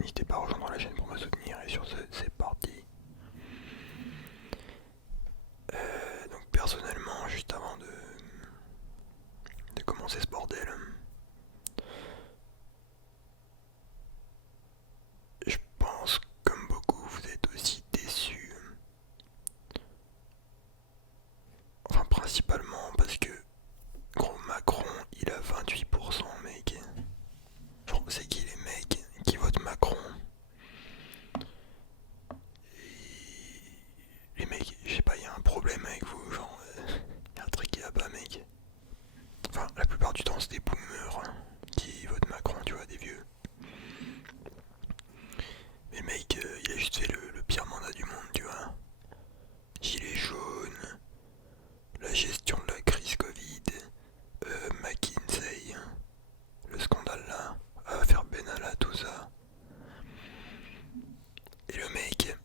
n'hésitez pas à rejoindre la chaîne pour me soutenir. Et sur ce, c'est parti. Donc personnellement, juste avant de commencer ce bordel, je pense comme beaucoup vous êtes aussi déçus. Enfin principalement parce que gros Macron il a 28% mec. Genre c'est qui les mecs qui votent Macron? Les mecs, je sais pas, il y a un problème avec vous, genre y a un truc qui va pas mec. Enfin la plupart du temps c'est des boomers qui votent Macron, tu vois, des vieux. Mais mec, il a juste fait le pire mandat du monde, tu vois. Gilets jaunes, la gestion de la crise Covid, McKinsey, le scandale là, affaire Benalla, tout ça. Et le mec,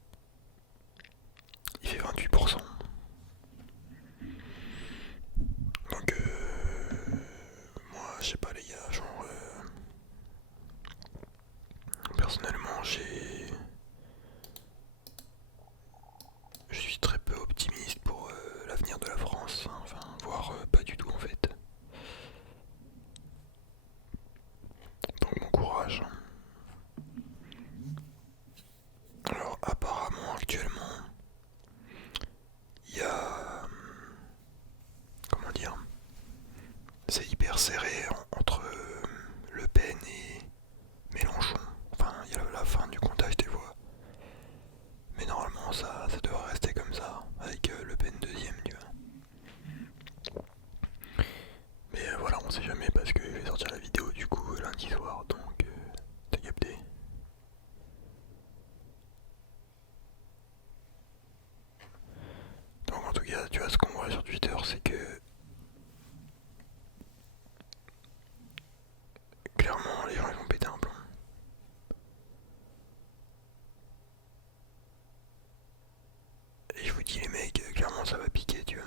il fait 28%. Donc, moi, je sais pas les gars, genre, personnellement, je suis très peu optimiste pour l'avenir de la France, hein. Enfin, voire pas du tout en fait. Donc bon courage. Alors apparemment actuellement, il y a, comment dire, c'est hyper serré entre Le Pen et Mélenchon. Enfin, il y a la fin du comptage des voix. Mais normalement, ça devrait rester comme ça, avec Le Pen deuxième, tu vois. Mais voilà, on sait jamais parce que je vais sortir la vidéo du coup lundi soir, donc t'as capté. Donc en tout cas, tu vois, ce qu'on voit sur Twitter, c'est que clairement, les gens ils vont péter un plomb. Et je vous dis les mecs, clairement ça va piquer, tu vois.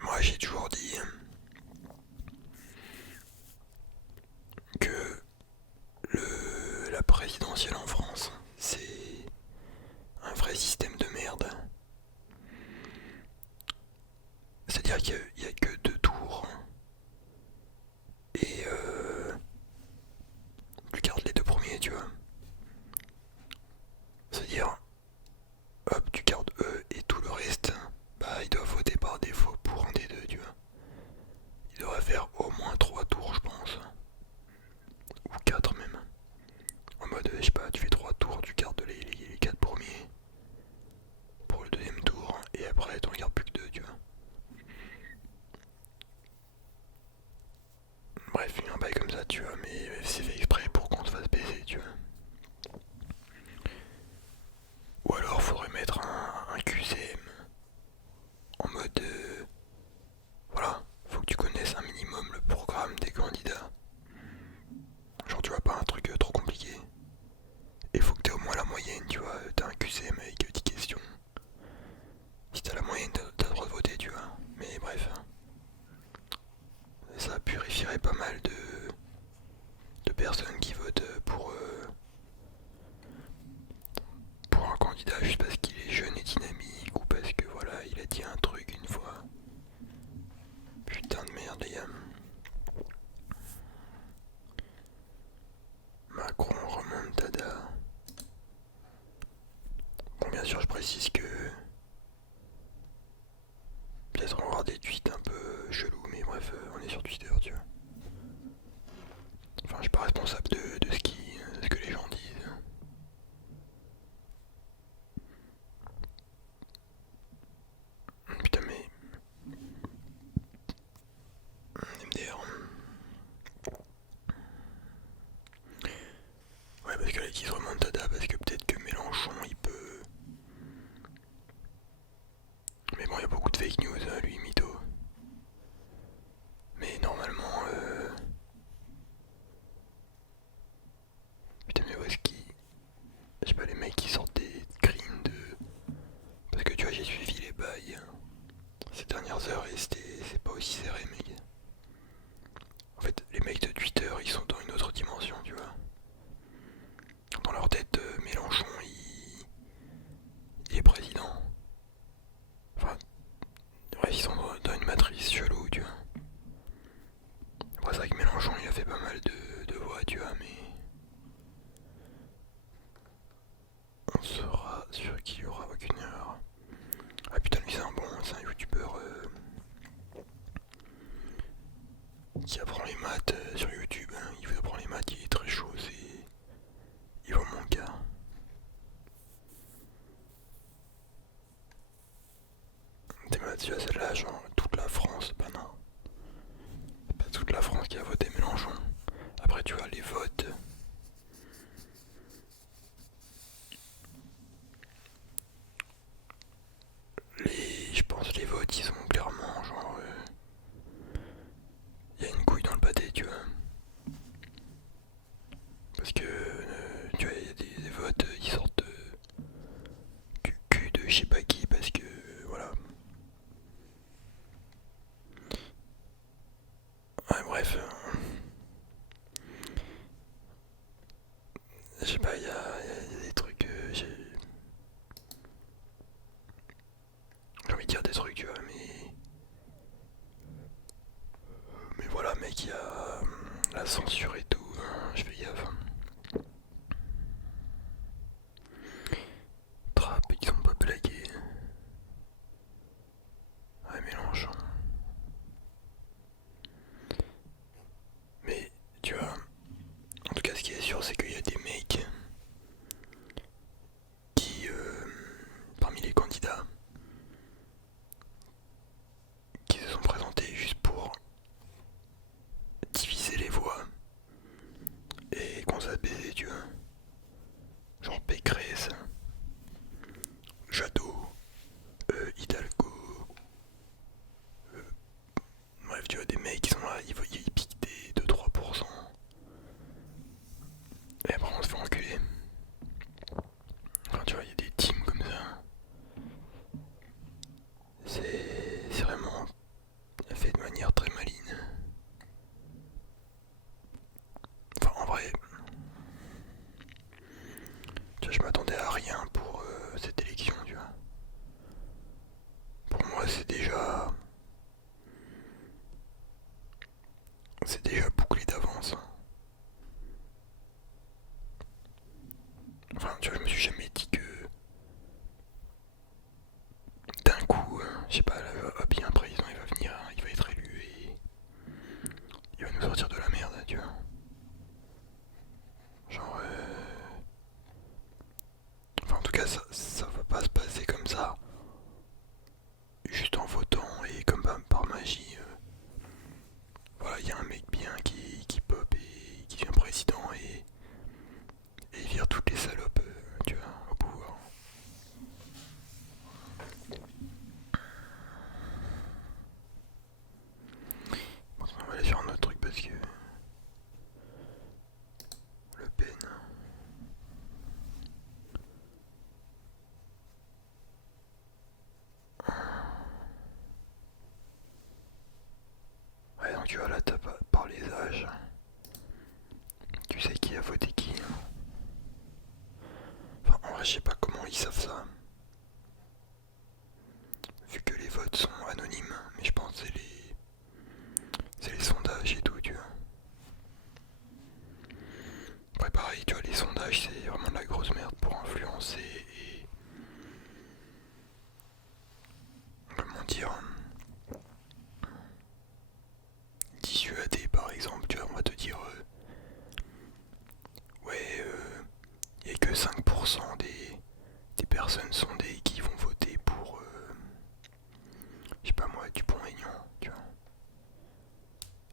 Moi j'ai toujours dit que la présidentielle en France, c'est un vrai système de merde. C'est-à-dire qu'il n'y a que deux tours. Et tu gardes les deux premiers, tu vois. C'est-à-dire, hop, tu gardes eux et tout le reste, bah ils doivent voter par défaut pour un des deux, tu vois. Ils devraient faire au moins 3 tours, je pense. Ou 4 même. En mode, je sais pas, tu fais 3 tours, tu gardes les 4 premiers pour le deuxième tour, et après t'en gardes plus que 2, tu vois. Bref, un bail comme ça, tu vois, mais c'est fait exprès pour qu'on se fasse baiser, tu vois. Ou alors faudrait mettre un QCM en mode voilà, faut que tu connaisses un minimum le programme des candidats. Genre tu vois pas un truc trop compliqué. Et faut que t'aies au moins la moyenne, tu vois, t'as un QCM avec 10 questions. Si t'as la moyenne, t'as le droit de voter, tu vois. Mais bref, ça purifierait pas mal de personnes qui votent pour un candidat juste parce qu'il est jeune et dynamique ou parce que voilà, il a dit un truc une fois. Putain de merde les gars. Macron remontada. Bon bien sûr je précise que peut-être on va avoir des tweets un peu chelous, mais bref, on est sur Twitter, tu vois. Enfin je suis pas responsable de ce que les gens disent. Putain mais MDR. Ouais parce que là ils disent remontada parce que peut-être que Mélenchon il peut. Mais bon il y a beaucoup de fake news lui mytho. Mais normalement putain mais où est-ce qu'il. Je sais pas les mecs qui sortent des screens de. Parce que tu vois j'ai suivi les bails ces dernières heures et c'est pas aussi serré mec. En fait les mecs de Twitter ils sont dans une autre qui a voté Mélenchon. Après tu vois les votes, je pense les votes ils sont clairement genre il y a une couille dans le pâté tu vois. Parce que tu vois il y a des votes ils sortent du cul de je sais pas qui parce que voilà. Ouais bref, je sais pas, il y a des trucs, j'ai envie de dire des trucs tu vois mais voilà mec il y a la censure et tout, je fais gaffe. Trappe, ils ont pas blagué. Ouais, Mélenchon. Mais, tu vois, en tout cas, ce qui est sûr, c'est qu'il y a des mecs qui, parmi les candidats, qui se sont présentés juste pour diviser les voix et qu'on s'est baisé, tu vois. Genre Pécresse, Jadot, Hidalgo. Bref, tu vois, des mecs qui sont là, ils piquent des 2-3%. Et après, on se fait enculer. Enfin, tu vois, il y a des teams comme ça. C'est vraiment fait de manière très maligne. Enfin, en vrai, tu vois, je m'attendais à rien pour cette élection, tu vois. Pour moi, c'est déjà bouclé d'avance. Enfin, tu vois, je me suis jamais dit que d'un coup, je sais pas, là, hop, il y a un président, il va venir, il va être élu et il va nous sortir de la merde, tu vois. Genre, enfin, en tout cas, ça va pas se passer comme ça, juste en votant et comme par magie. Voilà, il y a un mec bien qui pop et qui devient président et il vire toutes les salopes, tu vois, au pouvoir. Bon, on va aller sur un autre truc parce que Le Pen. Ouais, donc tu vois, là, t'as par les âges. Tu sais qui a voté qui, hein. Enfin, en vrai, je sais pas comment ils savent ça. Vu que les votes sont anonymes, mais je pense que c'est les sondages et tout, tu vois. Après, pareil, tu vois, les sondages, c'est vraiment de la grosse merde pour influencer et. Comment dire, dissuader, par exemple, tu vois, on va te dire. Ouais, il n'y a que 5% des personnes sondées qui vont voter pour, je sais pas moi, Dupont-Aignan, tu vois.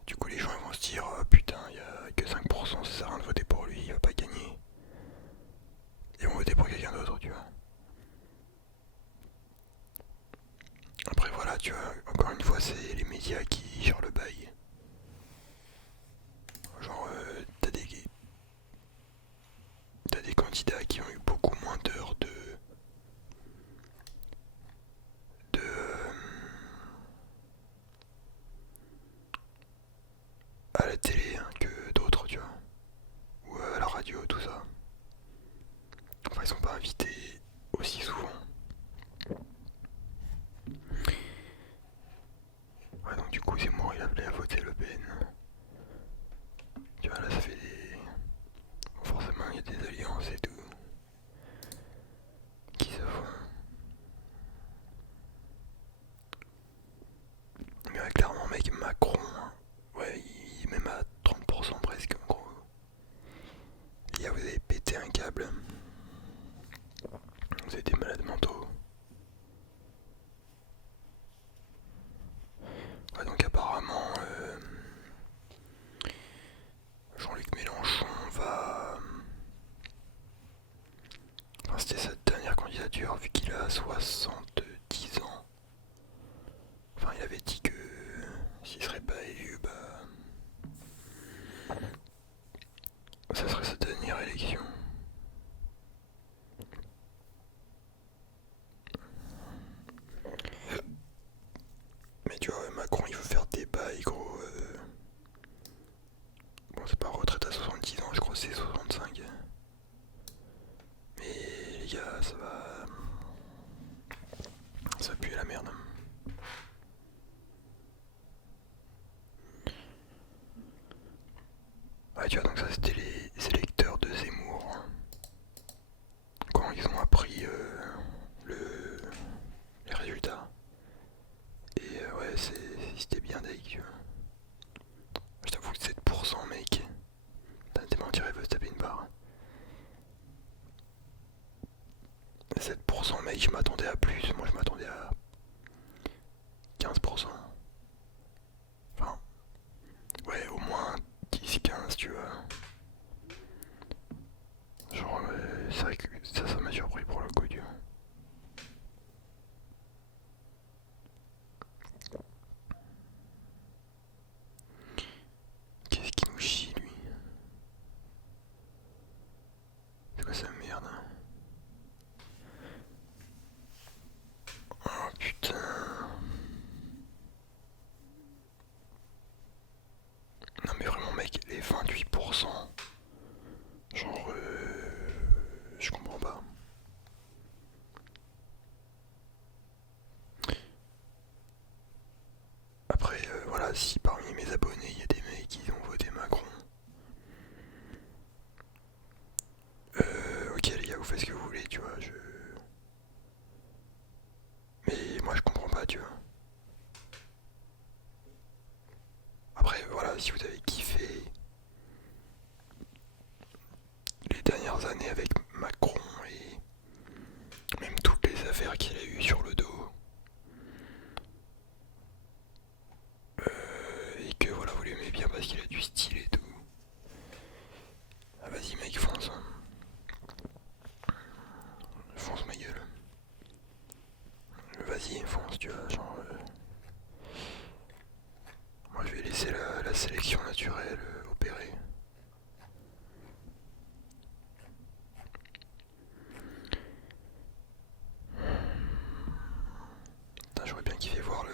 Du coup, les gens ils vont se dire, oh, putain, il y a que 5%, ça sert à rien de voter pour lui, il va pas gagner. Ça serait sa dernière élection. Mais tu vois, Macron il veut faire des bails gros. Bon c'est pas retraite à 70 ans, je crois que c'est 65. Mais les gars, ça va. Ça pue la merde. Ouais tu vois, donc ça c'était les électeurs de Zemmour. Quand ils ont appris le, les résultats. Et ouais, c'était bien deg, tu vois. Je t'avoue que 7% mec. T'es mentir, il veut se taper une barre. 7% mec, je m'attendais à plus, moi je m'attendais à 15%. Enfin, ouais, au moins 10-15, tu vois. Genre, c'est vrai que ça m'a surpris pour le coup, tu vois. Qu'est-ce qui nous chie, lui? C'est quoi sa merde? Oh putain. Non mais vraiment mec, les 28%. Genre, je comprends pas. Après, voilà, si parmi mes abonnés, il y a des mecs qui ont voté Macron. Ok les gars, vous faites ce que vous voulez, tu vois, je... Mais moi je comprends pas, tu vois. Après, voilà, si vous avez kiffé les dernières années avec Macron et même toutes les affaires qu'il a eues sur le dos, et que voilà, vous l'aimez bien parce qu'il a du style et tout, ah vas-y mec, fonce, hein. Fonce ma gueule. Vas-y, fonce, tu vois, genre... moi je vais laisser la sélection naturelle opérer. Putain, j'aurais bien kiffé voir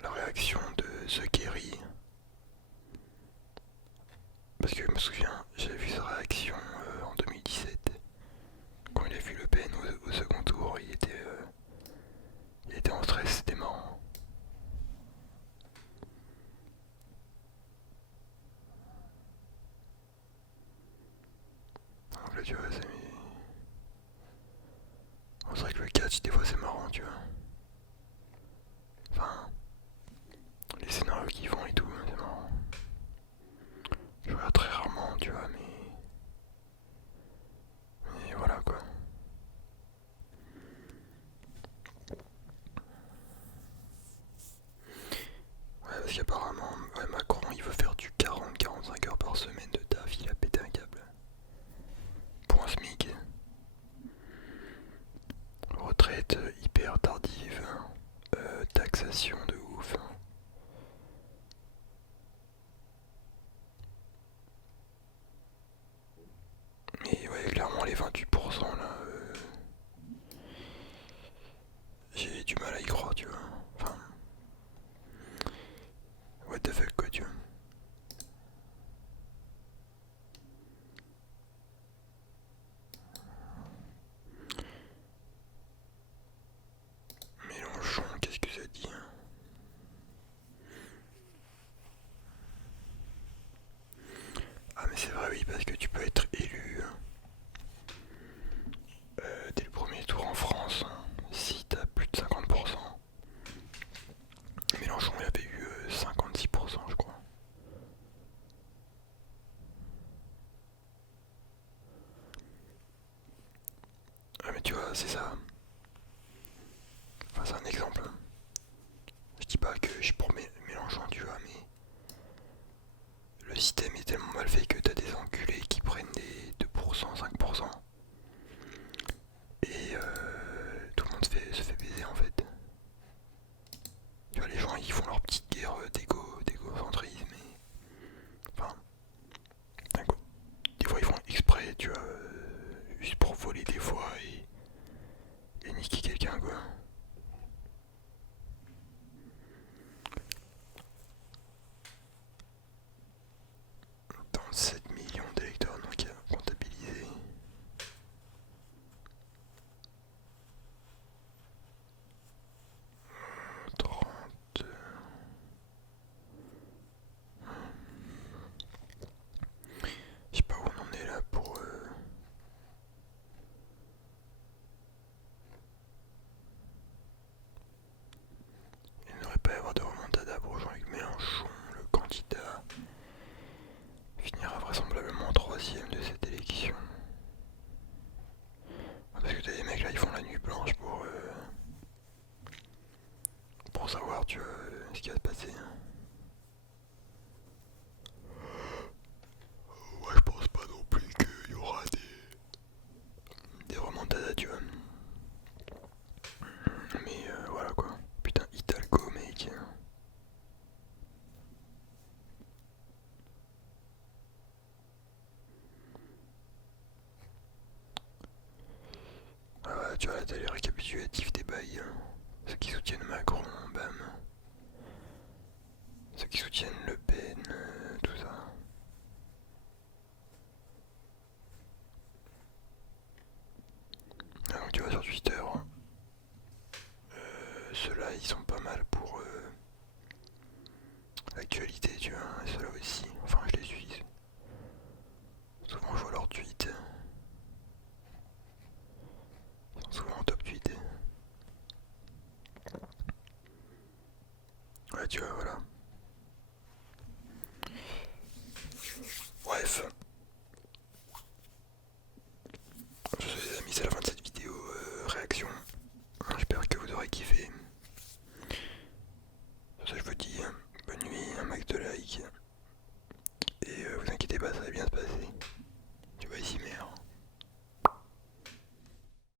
la réaction de The Kerry. Parce que je me souviens, j'avais vu sa réaction en 2017. Quand il a vu Le Pen au second tour, il était en stress, c'était marrant. Donc là tu vois, c'est vrai que le catch des fois c'est marrant, tu vois. Enfin, les scénarios qui font et tout, c'est marrant. Je regarde très rarement, tu vois, mais voilà quoi. Ouais, parce qu'apparemment, ouais, Macron il veut faire du 40-45 heures par semaine de taf, il a pété un câble. Pour un SMIC. Retraite hyper tardive, taxation de ouf. Mais ouais, clairement les 28% là, j'ai du mal à y croire, tu vois. Enfin, what the fuck quoi, tu vois. Mélenchon, qu'est-ce que ça dit, hein? Ah mais c'est vrai oui, parce que tu peux être élu dès le premier tour en France, hein, si t'as plus de 50%. Mélenchon il avait eu 56% je crois. Ah mais tu vois, c'est ça. Enfin c'est un exemple, hein. Je dis pas que je suis pour Mélenchon, tu vois, mais le système est tellement mal fait que t'as des enculés qui prennent des 2%, 5%. Et tout le monde se fait baiser en fait. Tu vois, les gens ils font leur petite guerre d'égocentrisme. tu vois, t'as les récapitulatifs des bails. Hein. Ceux qui soutiennent Macron, bam. Ceux qui soutiennent Le Pen, tout ça. Ah, donc tu vois sur Twitter, ceux-là ils sont pas mal pour l'actualité, tu vois, et ceux-là aussi. Enfin, je les suis. Souvent je vois leurs tweets. Ils sont souvent en top tweet. Ouais, tu vois, voilà.